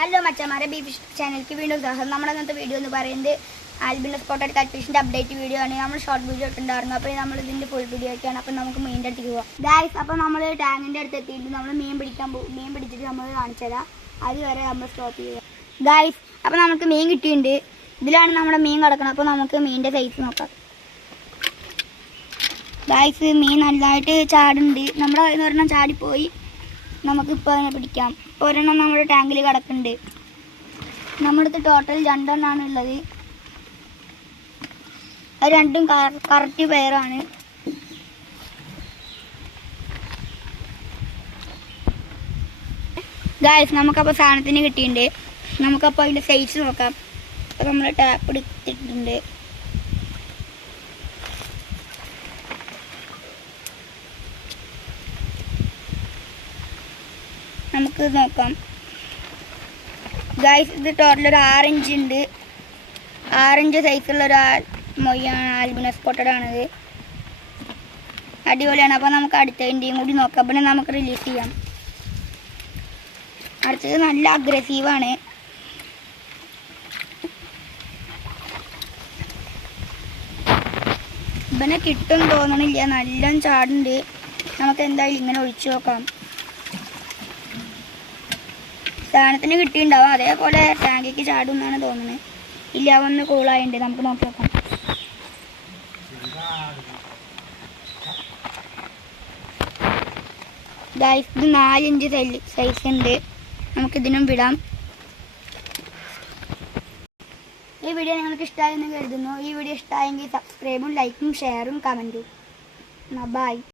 Hello മച്ചന്മാരെ, beef ചാനലിലേക്ക് വീണ്ടും സ്വാഗതം. നമ്മുടെ ഇന്നത്തെ വീഡിയോ എന്ന് പറയുന്നത് ആൽബിനോ സ്പോട്ടഡ് കാറ്റ്ഫിഷിൻ്റെ അപ്ഡേറ്റ് വീഡിയോ ആണ്. നമ്മൾ ഷോർട്ട് വീഡിയോ ഇട്ടുണ്ടായിരുന്നു. അപ്പോൾ നമ്മൾ ഇതിൻ്റെ ഫുൾ വീഡിയോ ഒക്കെയാണ്. അപ്പോൾ നമുക്ക് മീനിൻ്റെ അടുത്തേക്ക് പോകാം ഗായ്സ്. അപ്പോൾ നമ്മൾ ടാങ്കിൻ്റെ അടുത്ത് എത്തിയിട്ട് നമ്മൾ മീൻ പിടിക്കാൻ പോകും. മീൻ പിടിച്ചിട്ട് നമ്മൾ കാണിച്ചു തരാം. അതുവരെ നമ്മൾ സ്റ്റോപ്പ് ചെയ്യുക ഗായ്സ്. അപ്പോൾ നമുക്ക് മീൻ കിട്ടിയിട്ടുണ്ട്. ഇതിലാണ് നമ്മുടെ മീൻ കിടക്കുന്നത്. അപ്പോൾ നമുക്ക് മീനിൻ്റെ സൈസ് നോക്കാം ഗായ്സ്. മീൻ നല്ലതായിട്ട് ചാടുന്നുണ്ട്. നമ്മുടെ എന്ന് പറഞ്ഞാൽ ചാടിപ്പോയി. നമുക്കിപ്പോൾ അതിനെ പിടിക്കാം. ഒരെണ്ണം നമ്മുടെ ടാങ്കിൽ കിടക്കുന്നുണ്ട്. നമ്മുടെ അടുത്ത് ടോട്ടൽ 2 എണ്ണമാണ് ഉള്ളത്. അത് രണ്ടും കറക്റ്റ് പെയറാണ്. ഗായ്സ്, നമുക്കപ്പോൾ സാധനത്തിന് കിട്ടിയിട്ടുണ്ട്. നമുക്കപ്പോൾ അതിൻ്റെ സൈസ് നോക്കാം. അപ്പോൾ നമ്മൾ ടാപ്പ് എടുത്തിട്ടുണ്ട്. നമുക്ക് നോക്കാം ഗായ്സ്. ഇത് ടോട്ടൽ ഒരു 6 ഇഞ്ച് ഉണ്ട്. 6 ഇഞ്ച് സൈസുള്ള ഒരു മൊയ്യാണ്. ആൽബിനോ സ്പോട്ടഡ് ആണിത്. അടിപൊളിയാണ്. അപ്പോൾ നമുക്ക് അടുത്തതിൻ്റെയും കൂടി നോക്കാം. പിന്നെ നമുക്ക് റിലീസ് ചെയ്യാം. അടുത്തത് നല്ല അഗ്രസീവാണ്. ഇവനെ കിട്ടും തോന്നണില്ല. നല്ല ചാടുണ്ട്. നമുക്ക് എന്തായാലും ഇങ്ങനെ ഒഴിച്ചു നോക്കാം. സാധനത്തിന് കിട്ടിയിട്ടുണ്ടാവും. അതേപോലെ ടാങ്കിക്ക് ചാടും എന്നാണ് തോന്നുന്നത്. ഇല്ല, ഒന്ന് കൂളായിട്ടുണ്ട്. നമുക്ക് നോക്കി നോക്കാം. ഗായ്സ്, ഇത് 4 ഇഞ്ച് സൈസ് ഉണ്ട്. നമുക്കിതിനും വിടാം. ഈ വീഡിയോ നിങ്ങൾക്ക് ഇഷ്ടമായെന്ന് കരുതുന്നു. ഈ വീഡിയോ ഇഷ്ടമായെങ്കിൽ സബ്സ്ക്രൈബും ലൈക്കും ഷെയറും കമൻറ്റും. ബൈ.